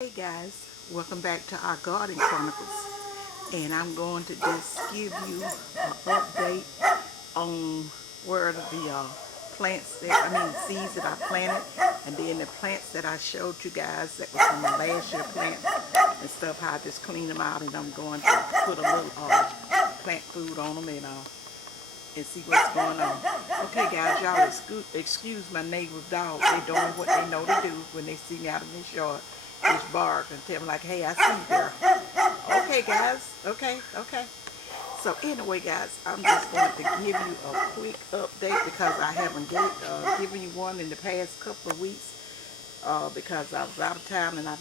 Hey guys, welcome back to our garden chronicles, and I'm going to just give you an update on where the plants that seeds that I planted, and then the plants that I showed you guys that was from my last year plant and stuff. How I just clean them out, and I'm going to put a little plant food on them and see what's going on. Okay guys, y'all excuse my neighbor's dog. They doing what they know to do when they see me out in this yard. Just bark and tell me like, hey, I see you there. Okay guys, okay. So anyway guys, I'm just going to give you a quick update because I haven't given you one in the past couple of weeks because I was out of town, and I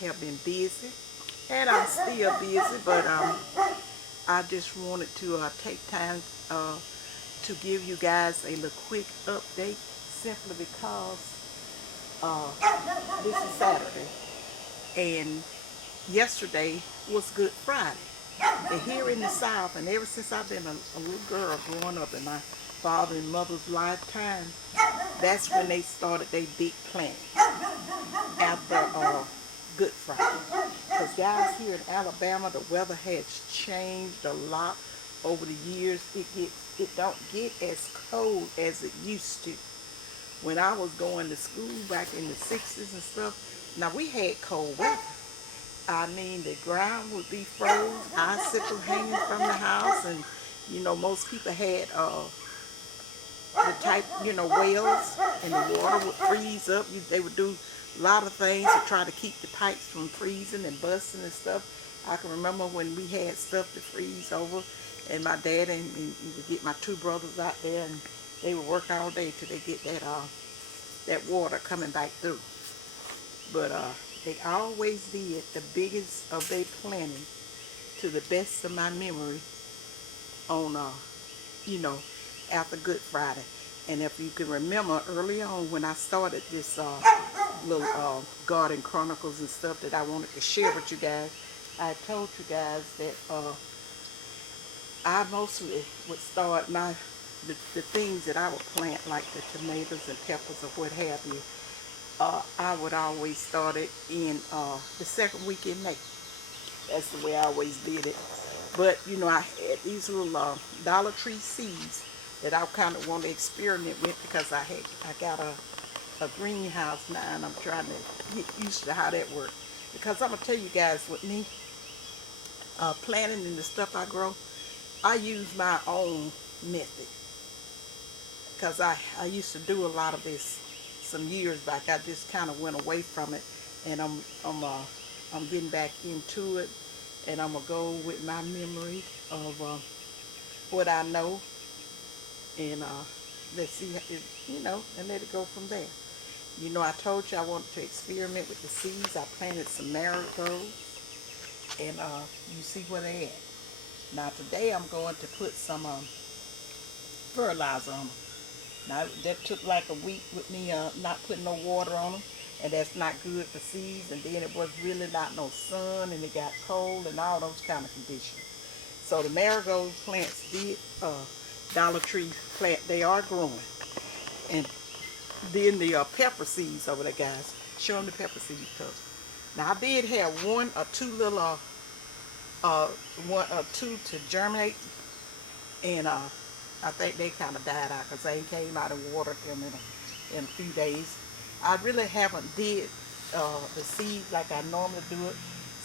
have been busy, and I'm still busy, but I just wanted to take time to give you guys a little quick update, simply because this is Saturday, and yesterday was Good Friday. And here in the South, and ever since I've been a little girl growing up in my father and mother's lifetime, that's when they started their big planting after Good Friday. Because guys, here in Alabama, the weather has changed a lot over the years. It don't get as cold as it used to. When I was going to school back in the 60s and stuff, now we had cold weather. I mean, the ground would be froze, icicles hanging from the house, and most people had the type, wells, and the water would freeze up. They would do a lot of things to try to keep the pipes from freezing and busting and stuff. I can remember when we had stuff to freeze over, and my dad and would get my two brothers out there, and they would work all day till they get that water coming back through. But they always did the biggest of their planting, to the best of my memory, on you know after Good Friday. And if you can remember early on when I started this little garden chronicles and stuff that I wanted to share with you guys, I told you guys that I mostly would start the things that I would plant, like the tomatoes and peppers or what have you. I would always start it in the second week in May. That's the way I always did it. But I had these little Dollar Tree seeds that I kind of want to experiment with, because I got a greenhouse now, and I'm trying to get used to how that works. Because I'm gonna tell you guys, with me planting and the stuff I grow, I use my own method, because I used to do a lot of this some years back. I just kind of went away from it, and I'm getting back into it, and I'm gonna go with my memory of what I know, and let's see, and let it go from there. I told you I wanted to experiment with the seeds. I planted some marigolds, and you see where they at. Now today I'm going to put some fertilizer on them. Now that took like a week with me not putting no water on them, and that's not good for seeds. And then it was really not no sun, and it got cold and all those kind of conditions. So the marigold plants did Dollar Tree plant, they are growing. And then the pepper seeds over there, guys. Show them the pepper seeds, cause now I did have one or two little one or two to germinate, and I think they kind of died out because they came out and watered them in a few days. I really haven't did the seeds like I normally do it,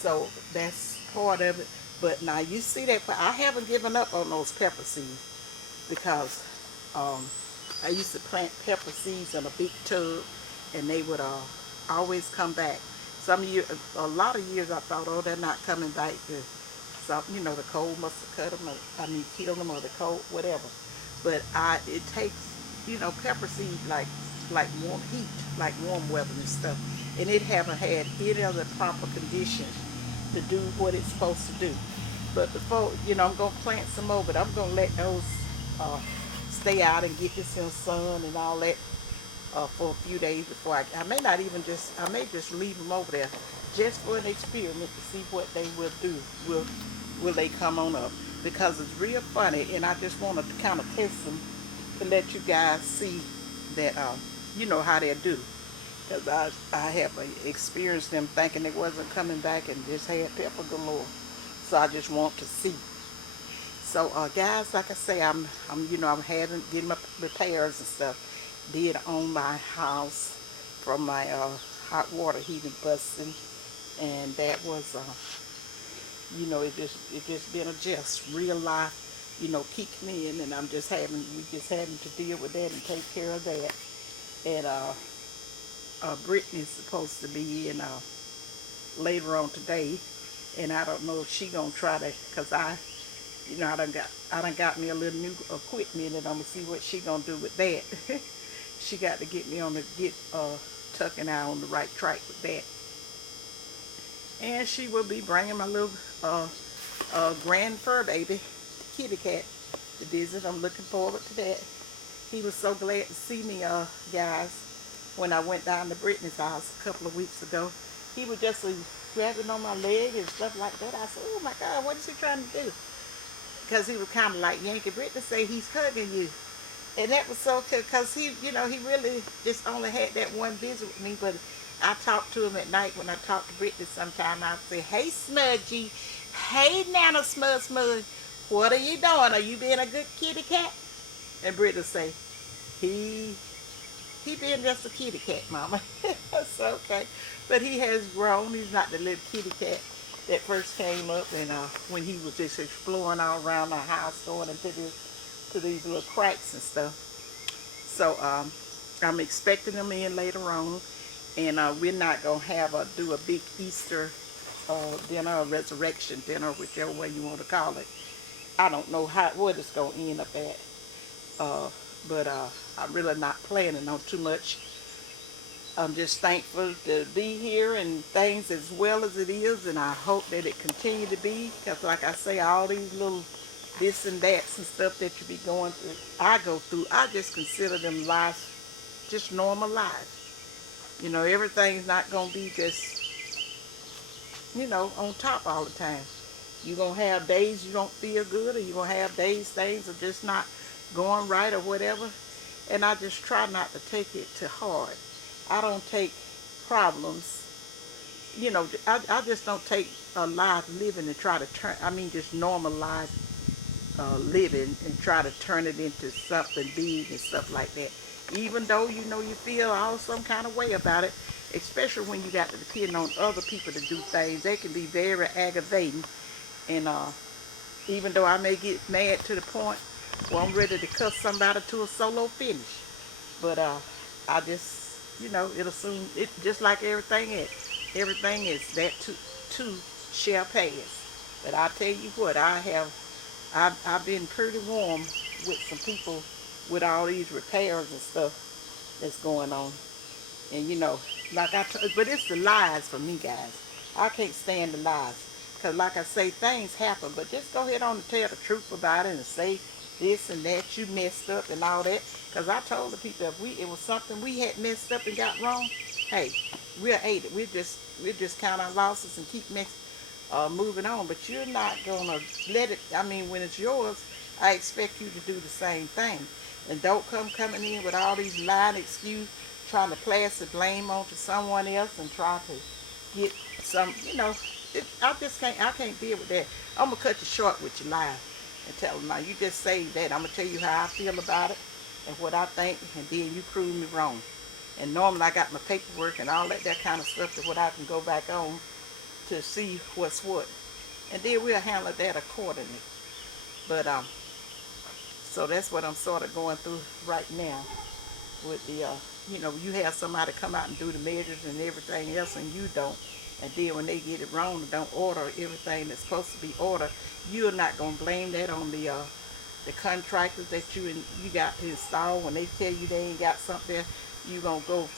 so that's part of it. But now you see that, but I haven't given up on those pepper seeds, because I used to plant pepper seeds in a big tub, and they would always come back. Some years, a lot of years, I thought, oh, they're not coming back. The cold must have cut them, or, killed them, or the cold, whatever. But it takes, pepper seed like warm heat, like warm weather and stuff, and it haven't had any of the proper conditions to do what it's supposed to do. But before, I'm gonna plant some more, but I'm gonna let those stay out and get this in the sun and all that for a few days before I may not even I may just leave them over there just for an experiment to see what they will do. Will they come on up? Because it's real funny, and I just want to kind of test them to let you guys see that how they do. because I have experienced them thinking it wasn't coming back and just had pepper galore. So I just want to see. So guys, like I say, I'm having getting my repairs and stuff did on my house from my hot water heater busting, and that was it just been a just real life, kicked me in, and we just having to deal with that and take care of that. And Brittany's supposed to be in later on today, and I don't know if she gonna try to, cause I done got me a little new equipment, and I'm gonna see what she gonna do with that. She got to get me on the tucking out on the right track with that. And she will be bringing my little grand fur baby, kitty cat, to visit. I'm looking forward to that. He was so glad to see me, guys, when I went down to Brittany's house a couple of weeks ago. He was just grabbing on my leg and stuff like that. I said, oh my God, what is he trying to do? Because he was kind of like Yankee. Brittany say he's hugging you. And that was so cool, because he really just only had that one visit with me. But I talked to him at night when I talked to Brittany sometime. I say, hey Smudgy, hey Nana Smudge, what are you doing? Are you being a good kitty cat? And Brittany say, he being just a kitty cat, Mama. That's okay. But he has grown. He's not the little kitty cat that first came up, and when he was just exploring all around our house, going into these little cracks and stuff. So I'm expecting them in later on, and we're not gonna do a big Easter dinner or resurrection dinner, whichever way you want to call it. I don't know what it's gonna end up at, but I'm really not planning on too much. I'm just thankful to be here and things as well as it is, and I hope that it continue to be, because like I say, all these little this and that's and stuff that you be going through, I go through, I just consider them lives, just normal lives. Everything's not going to be just, on top all the time. You're going to have days you don't feel good, or you're going to have days things are just not going right or whatever. And I just try not to take it to heart. I don't take problems, I just don't take a life living and try to just normal life living and try to turn it into something big and stuff like that. Even though you feel all some kind of way about it, especially when you got to depend on other people to do things, they can be very aggravating. And even though I may get mad to the point where I'm ready to cuss somebody to a solo finish, but I just, it'll soon, it just like everything is that too shall pass. But I tell you what, I've been pretty warm with some people with all these repairs and stuff that's going on. And but it's the lies for me, guys. I can't stand the lies. Because like I say, things happen, but just go ahead on and tell the truth about it and say this and that, you messed up and all that. Because I told the people if it was something we had messed up and got wrong, hey, we'll hate it. We just count our losses and keep moving on. But you're not gonna let it. When it's yours, I expect you to do the same thing. And don't coming in with all these lying excuses, trying to pass the blame onto someone else and try to get some. I can't deal with that. I'm gonna cut you short with your lie and tell them, now you just say that. I'm gonna tell you how I feel about it and what I think, and then you prove me wrong. And normally I got my paperwork and all that kind of stuff to what I can go back on to see what's what, and then we'll handle that accordingly. But so that's what I'm sort of going through right now with the you have somebody come out and do the measures and everything else, and you don't. And then when they get it wrong and don't order everything that's supposed to be ordered, you're not gonna blame that on the contractors that you got to install. When they tell you they ain't got something there, you gonna go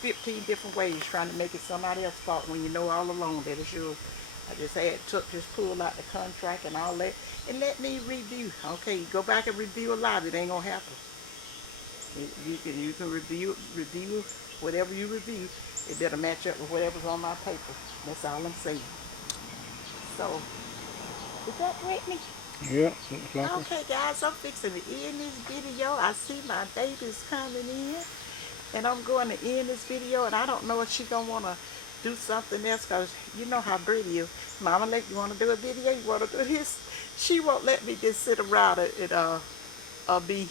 15 different ways trying to make it somebody else's fault when you know all along that it's yours. I just pull out the contract and all that and let me review. Okay, go back and review a lot. It ain't gonna happen. You can review whatever you review. It better match up with whatever's on my paper. That's all I'm saying. So, is that Brittany? Yeah, looks like it. Okay, guys, I'm fixing to end this video. I see my baby's coming in. And I'm going to end this video, and I don't know if she's going to want to do something else, because you know how Brittany is. Mama, like, you want to do a video? You want to do this? She won't let me just sit around and be,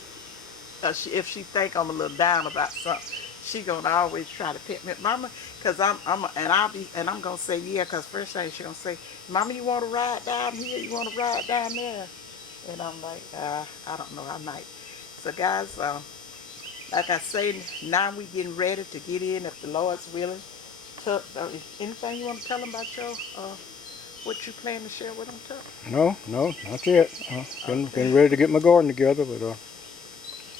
if she think I'm a little down about something, she gonna always try to pick me up, Mama, because I'm gonna say yeah, because first thing she gonna say, Mama, you want to ride down here? You want to ride down there? And I'm like, I don't know, I might. So guys, like I say, now we getting ready to get in, if the Lord's willing. Anything you want to tell them about your, what you plan to share with them, Chuck? No, not yet. Getting ready to get my garden together, but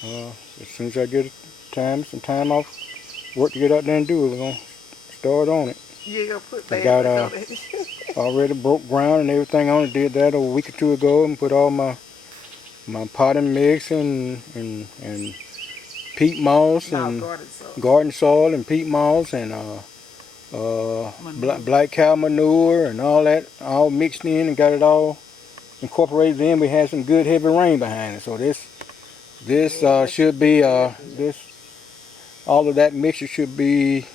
as soon as I get some time off work to get out there and do it, we're gonna start on it. You gonna put I bad got on it. already broke ground and everything on it. Did that a week or two ago and put all my potting mix and peat moss and garden soil and peat moss and black cow manure and all that all mixed in and got it all incorporated in. We had some good heavy rain behind it, so this should be all of that mixture should be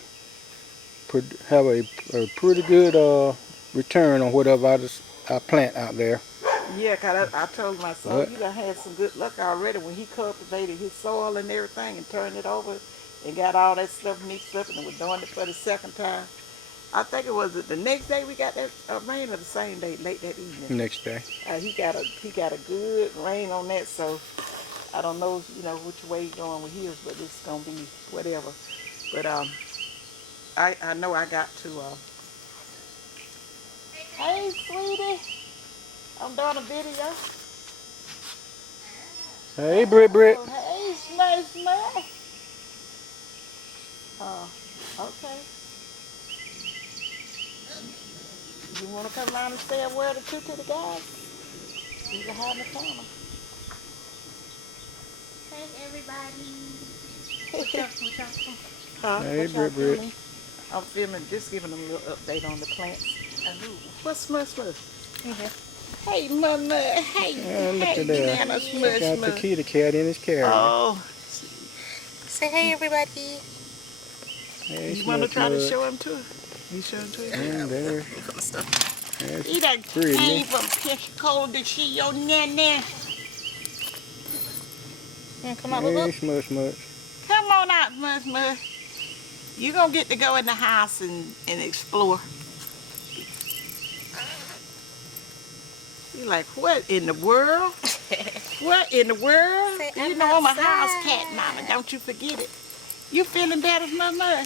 have a pretty good return on whatever I plant out there. Yeah, cause I told my son, you done had some good luck already when he cultivated his soil and everything and turned it over and got all that stuff mixed up and was doing it for the second time. I think it was the next day we got that rain, or the same day, late that evening. Next day. He got a good rain on that, so I don't know, which way he's going with his, but it's gonna be whatever. But I know I got to. Hey, sweetie, I'm doing a video. Hey, Brit. Oh, hey, Smash. Okay. You want to come around and say a word or two to the guys? You can have the camera. Hey, everybody. What's up? Hey, Brit. I'm filming, just giving them a little update on the plants. What's Smush? Hey, Mama. Hey, look at that. Banana Smush. Got the kitty cat in his carrier. Oh. Say hey, everybody. Hey, you want to try to show him to her? You show him to her? And there. He done came from Pensacola to see your nana. Come on, look. Hey, Smush. Come on out, Smush. You gonna get to go in the house and explore. You're like, what in the world? What in the world? Say, you know I'm a house cat, Mama. Don't you forget it. You feeling better, Mama?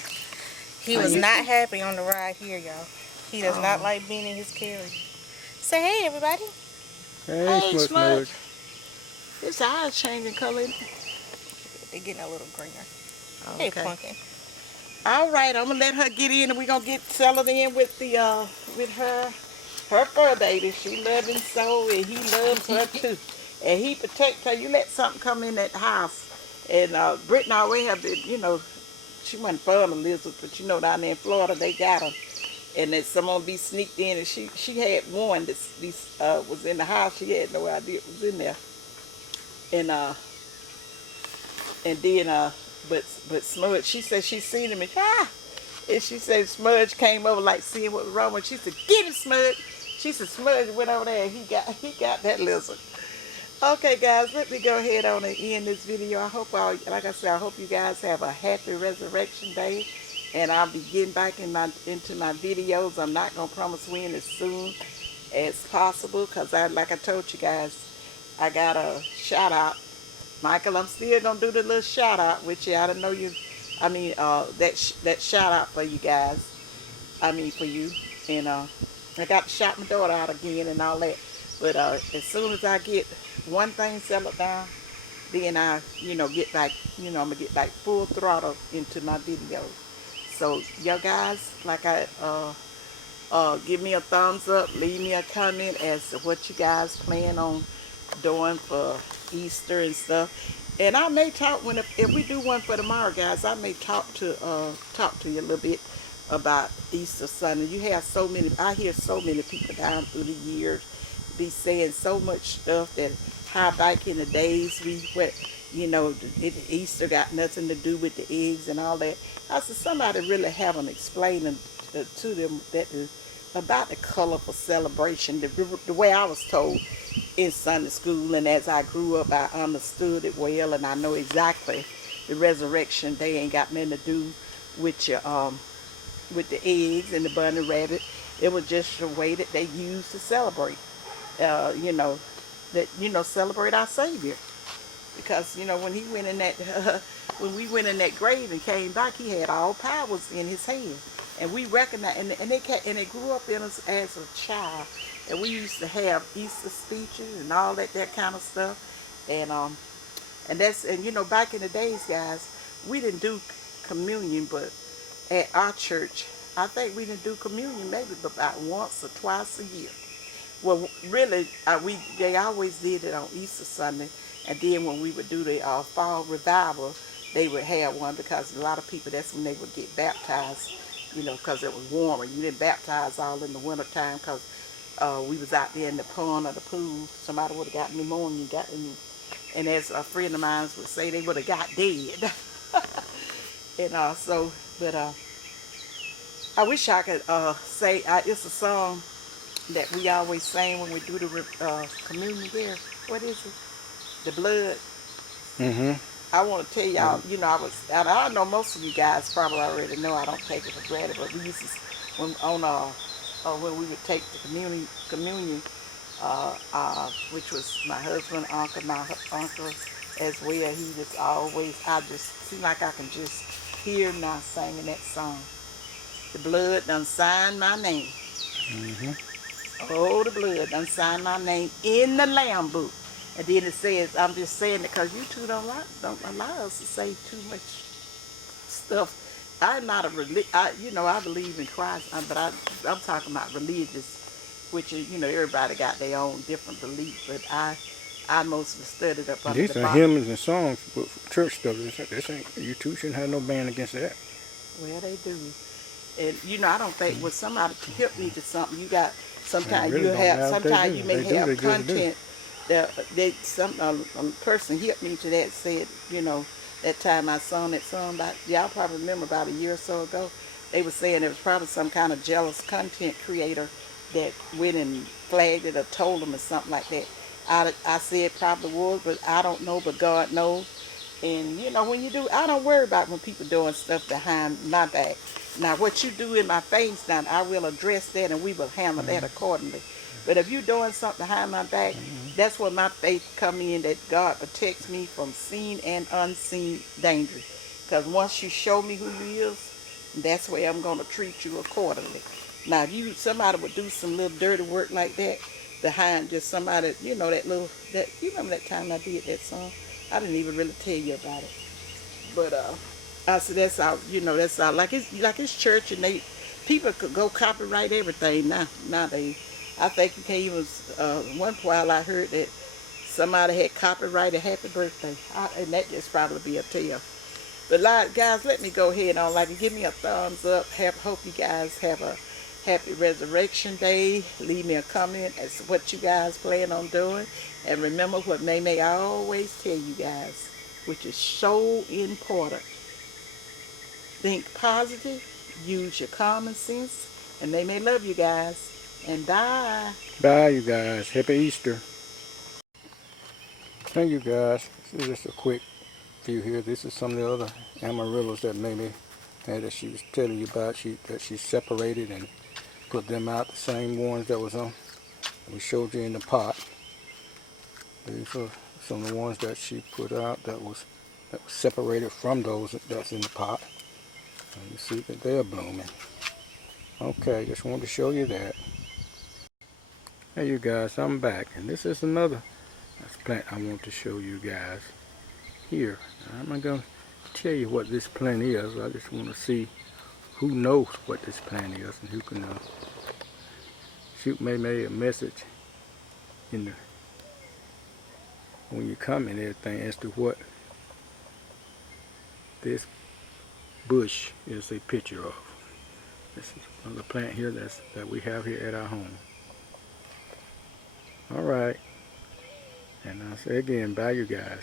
He was not happy on the ride here, y'all. He does not like being in his carrier. Say hey, everybody. Hey, Smush. His eyes changing color. They're getting a little greener. Okay. Hey, Pumpkin. All right, I'm gonna let her get in, and we're gonna get settled in with the with her fur baby. She loves him so, and he loves her too, and he protects her. You let something come in that house, and Brittany always have been, she wasn't fond of lizards, but down there in Florida they got them, and then someone be sneaked in, and she had one that was in the house. She had no idea it was in there, and then but Smudge, she said she seen him and she said Smudge came over like seeing what was wrong with him. She said, get him, Smudge. She said Smudge went over there and he got that lizard. Okay guys, let me go ahead on and end this video. I hope like I said, I hope you guys have a happy Resurrection Day, and I'll be getting back into my videos. I'm not gonna promise when, as soon as possible, because like I told you guys, I got a shout out. Michael, I'm still gonna do the little shout out with you. I don't know you. I mean, that shout out for you guys. I mean for you. And I got to shout my daughter out again and all that. But as soon as I get one thing settled down, then I, get back. I'm gonna get back full throttle into my videos. So y'all guys, like give me a thumbs up, leave me a comment as to what you guys plan on doing for Easter and stuff. And I may talk if we do one for tomorrow, guys. I may talk to you a little bit about Easter Sunday. I hear so many people down through the years be saying so much stuff that how back in the days Easter got nothing to do with the eggs and all that. I said, somebody really haven't explained to them about the colorful celebration, the way I was told in Sunday school, and as I grew up, I understood it well, and I know exactly the resurrection day ain't got nothing to do with with the eggs and the bunny rabbit. It was just a way that they used to celebrate, celebrate our Savior. Because when he went in that when we went in that grave and came back, he had all powers in his hand, and we recognize, and they grew up in us as a child, and we used to have Easter speeches and all that kind of stuff, and back in the days, guys, we didn't do communion, but at our church, I think we didn't do communion maybe about once or twice a year. Well, really, they always did it on Easter Sunday, and then when we would do the fall revival, they would have one, because a lot of people, that's when they would get baptized, because it was warmer. You didn't baptize all in the winter time, because we was out there in the pond or the pool. Somebody would have got pneumonia, and as a friend of mine would say, they would have got dead. And but I wish I could say, it's a song that we always sing when we do the communion there. What is it? The blood. Mm-hmm. I want to tell y'all, I know most of you guys probably already know I don't take it for granted, but we used to, when we would take the communion, which was my husband, uncle, my uncle as well. He just always, I just seem like I can just hear now singing that song. The blood done signed my name. Mm-hmm. Oh, the blood done signed my name in the Lamb book. And then it says, I'm just saying it because you two don't allow us to say too much stuff. I'm not I believe in Christ, but I'm talking about religious, which is, everybody got their own different beliefs. But I mostly studied up under These the are Bible. hymns and songs, but church stuff. This ain't, you two shouldn't have no ban against that. Well, they do. And I don't think, well, somebody help me to something. You got, It really don't matter what they sometimes do. you If may they do, have they just do. content that a person helped me to that, said, that time I sung that song, about, y'all probably remember, about a year or so ago, they were saying there was probably some kind of jealous content creator that went and flagged it or told them or something like that. I said probably was, but I don't know, but God knows. And when you do, I don't worry about when people doing stuff behind my back. Now, what you do in my face, now I will address that, and we will handle that accordingly. But if you're doing something behind my back, that's where my faith come in, that God protects me from seen and unseen danger. Because once you show me who you is, that's where I'm going to treat you accordingly. Now, if somebody would do some little dirty work like that behind just somebody, you remember that time I did that song? I didn't even really tell you about it. But I said, that's all, that's all. Like it's church, and people could go copyright everything now. Nowadays, I think you can't even. One while I heard that somebody had copyrighted "Happy Birthday," and that just probably be a tale. But guys, let me go ahead on. Give me a thumbs up. Hope you guys have a happy Resurrection Day. Leave me a comment as to what you guys plan on doing, and remember what May always tell you guys, which is so important. Think positive, use your common sense, and they may love you guys. And bye. Bye, you guys. Happy Easter. Thank you, guys. This is just a quick view here. This is some of the other amarillos that Mamie had that she was telling you about. That she separated and put them out. The same ones that was on. We showed you in the pot. These are some of the ones that she put out that was separated from those that's in the pot. And you see that they're blooming. Okay, just wanted to show you that. Hey, you guys, I'm back, and this is another plant I want to show you guys here. I'm not going to tell you what this plant is. I just want to see who knows what this plant is and who can shoot maybe a message in the when you come and everything as to what this bush is a picture of. This is another plant here that we have here at our home. All right, and I'll say again, bye, you guys.